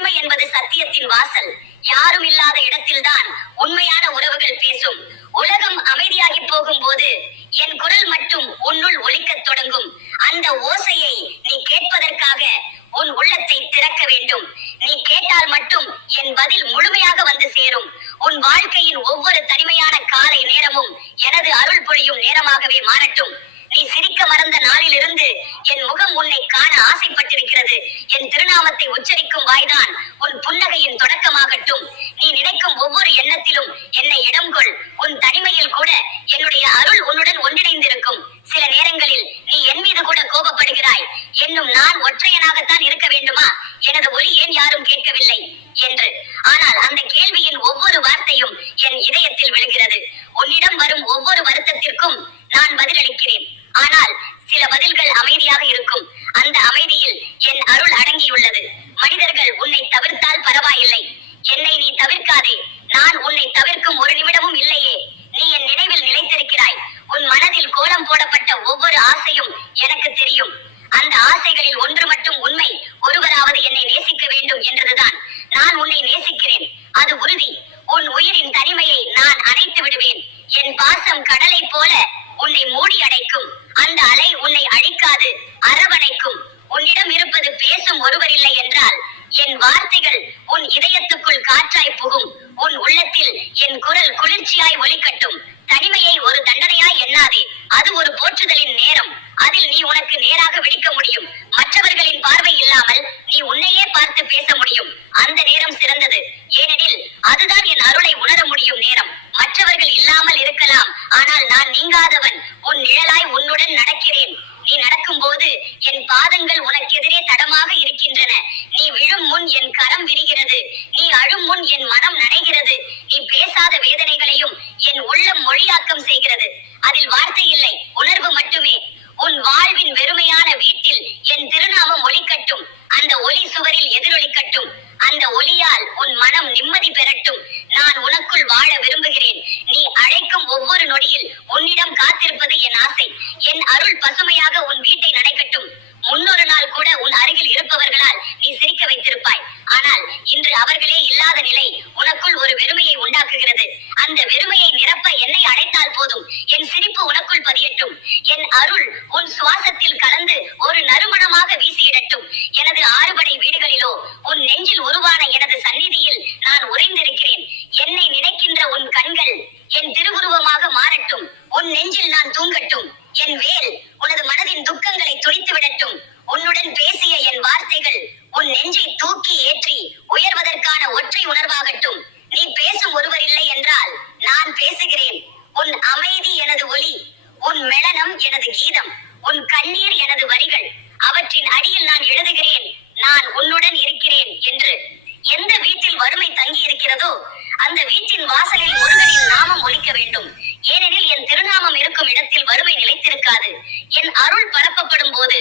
தனிமை என்பது சத்தியத்தின் வாசல். யாரும் இல்லாத இடத்தில்தான் உண்மையான உறவுகள் பேசும். உலகம் அமைதியாகி போகும்போது என் குரல் மட்டும் உன்னுள் ஒலிக்கத் தொடங்கும். அந்த ஓசையை நீ கேட்பதற்காக உன் உள்ளத்தை திறக்க வேண்டும். நீ கேட்டால் மட்டும் என் பதில் முழுமையாக வந்து சேரும். உன் வாழ்க்கையின் ஒவ்வொரு தனிமையான காலை நேரமும் எனது அருள் பொழியும் நேரமாகவே மாறட்டும். நீ சிரிக்க மறந்த நாளிலிருந்து என் முகம் உன்னை காண ஆசைப்பட்டிருக்கிறது. என் திருநாமத்தை உச்சரிக்கும் வாய்தான் உன் புன்னகையின் தொடக்கமாகட்டும். நீ நினைக்கும் ஒவ்வொரு எண்ணத்திலும் என்னை இடம் கொள். உன் தனிமையில் கூட என்னுடைய அருள் உன்னுடன் ஒன்றிணைந்திருக்கும். சில நேரங்களில் நீ என் மீது கூட கோபப்படுகிறாய். என்னும் நான் ஒற்றையனாகத்தான் இருக்க வேண்டுமா? எனது ஒலி ஏன் யாரும் கேட்கவில்லை என்று. ஆனால் அந்த கேள்வியின் ஒவ்வொரு வார்த்தையும் என் இதயத்தில் விழுகிறது. உன்னிடம் வரும் ஒவ்வொரு வருத்தத்திற்கும் நான் பதிலளிக்கிறேன். ஆனால் சில பதில்கள் அமைதியாக இருக்கும். அந்த அமைதியில் என் அருள் அடங்கியுள்ளது. மனிதர்கள் உன்னை தவிர்த்தால் பரவாயில்லை, என்னை நீ தவிர்க்காதே. நான் உன்னை தவிர்க்கும் ஒரு நிமிடமும் இல்லையே. நீ என் நினைவில் நிலைத்திருக்கிறாய். உன் மனதில் கோலம் போடப்பட்ட ஒவ்வொரு ஆசையும் எனக்கு தெரியும். அந்த ஆசைகளில் ஒன்று மட்டும் உண்மை. ஒருவராவது என்னை நேசிக்க வேண்டும் என்றதுதான். நான் உன்னை நேசிக்கிறேன், அது உறுதி. உன் உயிரின் தனிமையை நான் அணைத்து விடுவேன். என் பாசம் கடலை போல உன்னை மூடி அடைக்கும். அந்த அலை உன்னை அழிக்காது, அரவணைக்கும். உன்னிடம் இருப்பது பேசும் ஒருவர் இல்லை என்றால் என் வார்த்தைகள் உன் இதயத்துக்குள் காற்றாய் புகும். உன் உள்ளத்தில் என் குரல் குளிர்ச்சியாய் ஒலிக்கட்டும். தனிமையை ஒரு தண்டனையாய் எண்ணாதே. அது ஒரு போற்றுதலின் நேரம். அதில் நீ உனக்கு நேராக விழிக்க முடியும். மற்றவர்களின் பார்வை இல்லாமல் நீ உன்னையே பார்த்து பேச முடியும். அந்த நேரம் சிறந்தது. ஏனெனில் அதுதான் என் அருளை உணர முடியும் நேரம். மற்றவர்கள் இல்லாமல் இருக்கலாம், ஆனால் நான் நீங்காதவன். உன் நிழலாய் உன்னுடன் நடக்கிறேன். நீ நடக்கும் போது என் பாதங்கள் உனக்கெதிரே தடமாக இருக்கின்றன. நீ விழும் முன் என் கரம் விரிகிறது. நீ அழும் முன் என் மனம் நனைகிறது. நீ பேசாத வேதனைகளையும் என் உள்ளம் மொழியாக்கம் செய்கிறது. அதில் வார்த்தை இல்லை, உணர்வு மட்டுமே. உன் வாழ்வின் வெறுமையான வீட்டில் என் திருநாமம் ஒலிக்கட்டும். அந்த ஒலி சுவரில் எதிரொலிக்கட்டும். அந்த ஒலியால் உன் மனம் நிம்மதி பெறட்டும். நான் உனக்குள் வாழ விரும்புகிறேன். நீ அழைக்கும் ஒவ்வொரு நொடியில் உன்னிடம் காத்திருப்பது என் ஆசை. என் அருள் பசுமையாக உன் வீட்டை நடைக்கட்டும். முன்னொரு நாள் கூட உன் அருகில் இருப்பவர்களால் நீ சிரிக்க வைத்திருப்பாய். ஆனால் இன்று அவர்களே இல்லாத நிலை உனக்குள் ஒரு வெறுமையை உண்டாக்குகிறது. அந்த வெறுமையை நிரப்ப என்னை அழைத்தால் போதும். என் சிரிப்பு உனக்குள் பதியட்டும். என் அருள் உன் சுவாசத்தில் கலந்து ஒரு நறுமணமாக வீசியிடட்டும். எனது ஆறுபடை வீடுகளிலோ உன் நெஞ்சில் உருவான எனது சந்நிதியில் நான் உறைந்திருக்கிறேன். என்னை நினைக்கின்ற உன் கண்கள் என் திருவுருவமாக மாறட்டும். உன் நெஞ்சில் நான் தூங்கட்டும். என் வேல் உனது மனதின் துக்கங்களை துடித்து விடட்டும். உன்னுடன் பேசிய என் வார்த்தைகள் உன் நெஞ்சை தூக்கி ஏற்றி உயர்வதற்கான ஒற்றை உணர்வாகட்டும். நீ பேசும் ஒருவர் இல்லை என்றால் நான் பேசுகிறேன். உன் அமைதி எனது ஒலி, உன் மெளனம் எனது கீதம், உன் கண்ணீர் எனது வரிகள். அவற்றின் அடியில் நான் எழுதுகிறேன், நான் உன்னுடன் இருக்கிறேன் என்று. எந்த வீட்டில் வறுமை தங்கி இருக்கிறதோ அந்த வீட்டின் வாசலில் முருகனின் நாமம் ஒலிக்க வேண்டும். ஏனெனில் என் திருநாமம் இருக்கும் இடத்தில் வறுமை நிலைத்திருக்காது. என் அருள் பரப்பப்படும் போது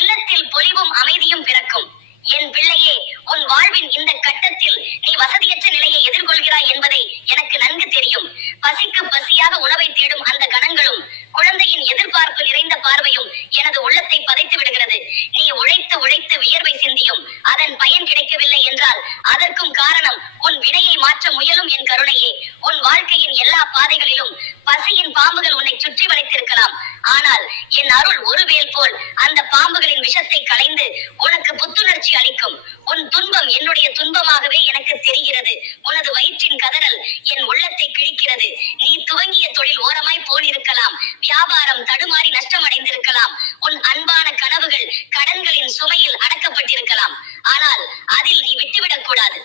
இல்லத்தில் பொலிவும் அமைதியும் பிறக்கும். என் பிள்ளையே, உன் வாழ்வின் இந்த கட்டத்தில் நீ வசதியற்ற நிலையை எதிர்கொள்கிறாய் என்பதை எனக்கு நன்கு தெரியும். பசிக்கு பசியாக உணவை தேடும் அந்த கணங்களும் குழந்தையின் எதிர்பார்ப்பு நிறைந்த பார்வையும் எனது உள்ளத்தை பதைத்து விடுகிறது. நீ உழைத்து உழைத்து வியர்வை சிந்தியும் அதன் பயன் கிடைக்கவில்லை என்றால் அதற்கும் காரணம் உன் வினையை மாற்ற முயலும் என் கருணையே. உன் வாழ்க்கையின் எல்லா பாதைகளிலும் பசியின் பாம்புகள் உன்னை சுற்றி வளைத்திருக்கலாம். ஆனால் என் அருள் ஒரு வேல் போல் அந்த பாம்புகளின் விஷத்தை களைந்து உனக்கு புத்துணர்ச்சி அளிக்கும். உன் துன்பம் என்னுடைய துன்பமாகவே எனக்கு தெரிகிறது. உனது வயிற்றின் கதறல் என் உள்ளத்தை கிழிக்கிறது. நீ துவங்கிய தொழில் ஓரமாய் போனிருக்கலாம். வியாபாரம் தடுமாறி நஷ்டம் அடைந்திருக்கலாம். உன் அன்பான கனவுகள் கடன்களின் சுமையில் அடக்கப்பட்டிருக்கலாம். ஆனால் அதில் நீ விட்டுவிடக் கூடாது.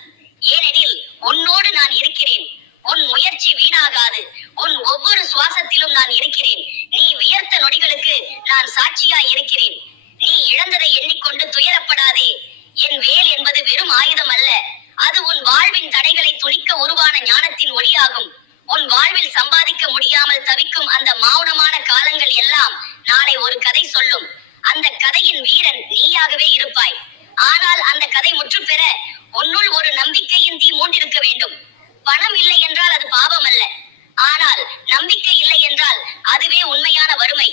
ஏனெனில் உன்னோடு நான் இருக்கிறேன். உன் முயற்சி வீணாகாது. உன் ஒவ்வொரு சுவாசத்திலும் நான் இருக்கிறேன். நீ வியர்த்த நொடிகளுக்கு நான் சாட்சியாய் இருக்கிறேன். நீ இழந்ததை எண்ணிக்கொண்டு துயரப்படாதே. என் வேல் என்பது வெறும் ஆயுதம் அல்ல. அது உன் வாழ்வின் தடைகளை துணிக்க உருவான ஞானத்தின் ஒளியாகும். உன் வாழ்வில் சம்பாதிக்க முடியாமல் தவிக்கும் அந்த மௌனமான காலங்கள் எல்லாம் நாளை ஒரு கதை சொல்லும். அந்த கதையின் வீரன் நீயாகவே இருப்பாய். ஆனால் அந்த கதை முற்று பெற உன்னுள் ஒரு நம்பிக்கையின் தீ மூண்டிருக்க வேண்டும். பணம் இல்லை என்றால் அது பாவம் அல்ல. ஆனால் நம்பிக்கை இல்லை என்றால் அதுவே உண்மையான வறுமை.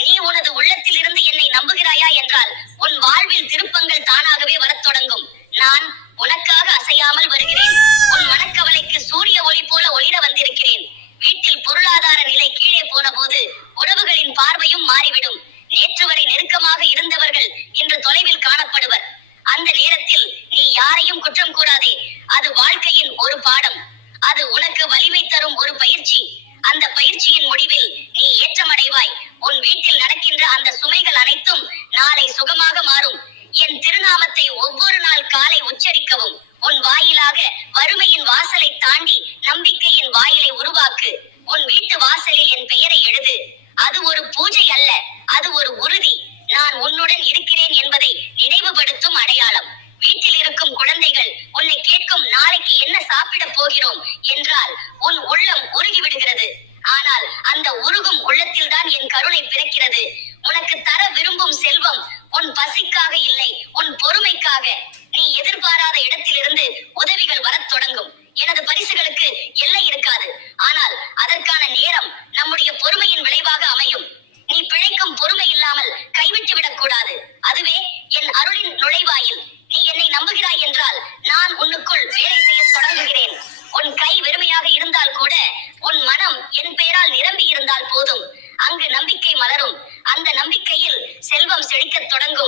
நீ உனது உள்ளத்தில் இருந்து என்னை நம்புகிறாயா என்றால் உன் வாழ்வில் திருப்பங்கள் தானாகவே வரத் தொடங்கும். நான் உனக்காக முடியாமல் வருகிறேன். உன் மனக்கவலைக்கு சூரிய ஒளி போல ஒளிர வந்திருக்கிறேன். வீட்டில் பொருளாதார நிலை கீழே போன போது உறவுகளின் பார்வையும் மாறிவிடும். நேற்று வரை நெருக்கமாக இருந்தவர்கள் இன்று தொலைவில் காணப்படுவர். அந்த நேரத்தில் நீ யாரையும் குற்றம் கூறாதே. அது வாழ்க்கையின் ஒரு பாடம். அது உனக்கு வலிமை தரும் ஒரு பயிற்சி. அந்த பயிற்சியின் முடிவில் நீ ஏற்றமடைவாய். உன் வீட்டில் நடக்கின்ற அந்த சுமைகள் அனைத்தும் நாளை சுகமாக மாறும். என் திருநாமத்தை ஒவ்வொரு நாள் காலை உச்சரிக்கவும். உன் வாயிலாக வறுமையின் வாசலை தாண்டி நம்பிக்கையின் வாயிலை உருவாக்கு. உன் வீட்டு வாசலில் என் பெயரை எழுது. அது ஒரு பூஜை அல்ல, அது ஒரு உறுதி. நான் உன்னுடன் இருக்கிறேன் என்பதை நினைவுபடுத்தும் அடையாளம். வீட்டில் இருக்கும் குழந்தைகள் உன்னை கேட்கும், நாளைக்கு என்ன சாப்பிட போகிறோம் என்றால் உன் உள்ளம் உருகி விடுகிறது. ஆனால் அந்த உருகும் உள்ளத்தில் தான் என் கருணை பிறக்கிறது. உனக்கு தர விரும்பும் செல்வம் உன் பசிக்காக இல்லை, உன் பொறுமைக்காக. நீ எதிர்பாராத இடத்திலிருந்து உதவிகள் வரத் தொடங்கும். எனது பரிசுகளுக்கு எல்லை இருக்காது. ஆனால் அதற்கான நேரம் நம்முடைய பொறுமையின் விளைவாக அமையும். நீ பிழைக்கும் பொறுமை இல்லாமல் கைவிட்டு விடக் கூடாது. அதுவே என் அருளின் நுழைவாயில். நீ என்னை நம்புகிறாய் என்றால் நான் உன்னுக்குள் வேலை செய்ய தொடங்குகிறேன். உன் கை வெறுமையாக இருந்தால் கூட உன் மனம் என் பெயரால் நிரம்பி இருந்தால் போதும். அங்கு நம்பிக்கை மலரும். அந்த நம்பிக்கையில் செல்வம் செழிக்கத் தொடங்கும்.